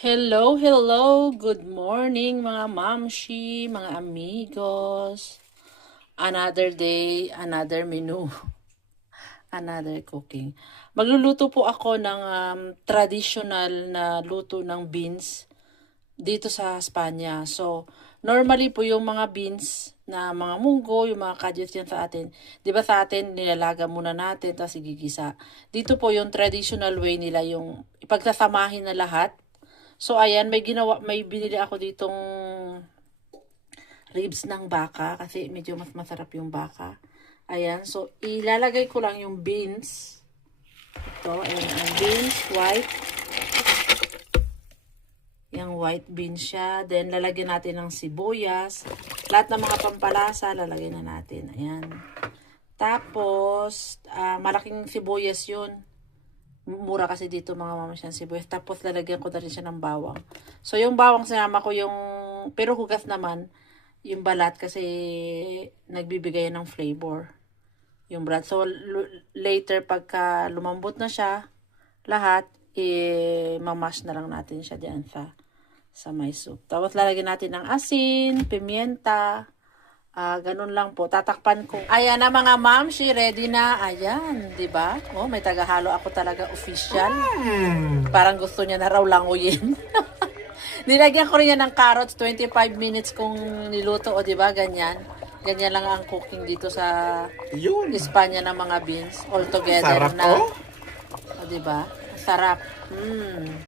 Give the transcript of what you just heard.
Hello, hello. Good morning mga mamshi, mga amigos. Another day, another menu, another cooking. Magluluto po ako ng traditional na luto ng beans dito sa Espanya. So, normally po yung mga beans na mga munggo, yung mga kadyos yan sa atin. 'Di ba sa atin nilalaga muna natin tapos igigisa. Dito po yung traditional way nila yung ipagsasamahin na lahat. So ayan, may binili ako ditong ribs ng baka kasi medyo mas masarap yung baka. Ayan, so ilalagay ko lang yung beans. Ito, ayan, ang beans, white. Yung white beans siya. Then lalagyan natin ng sibuyas. Lahat ng mga pampalasa lalagyan na natin. Ayan. Tapos, malaking sibuyas yun. Mura kasi dito mga mamasyang sibuyas. Tapos lalagyan ko na rin siya ng bawang. So yung bawang sinama ko yung, pero hugas naman, yung balat kasi nagbibigay ng flavor. Yung balat. So later pagka lumambot na siya, lahat, mamash na lang natin siya diyan sa may soup. Tapos lalagyan natin ng asin, pimienta, ganun lang po. Tatakpan ko. Ayan na mga mamshi, ready na. Ayan, 'di ba? Oh, may tagahalo ako talaga official. Parang gusto niya na raw languyin. Nilagyan ko rin yan ng carrots, 25 minutes kung niluto, o 'di ba? Ganyan. Ganyan lang ang cooking dito sa Espanya ng mga beans all together. Sarap, na. oh. O 'di ba? Sarap.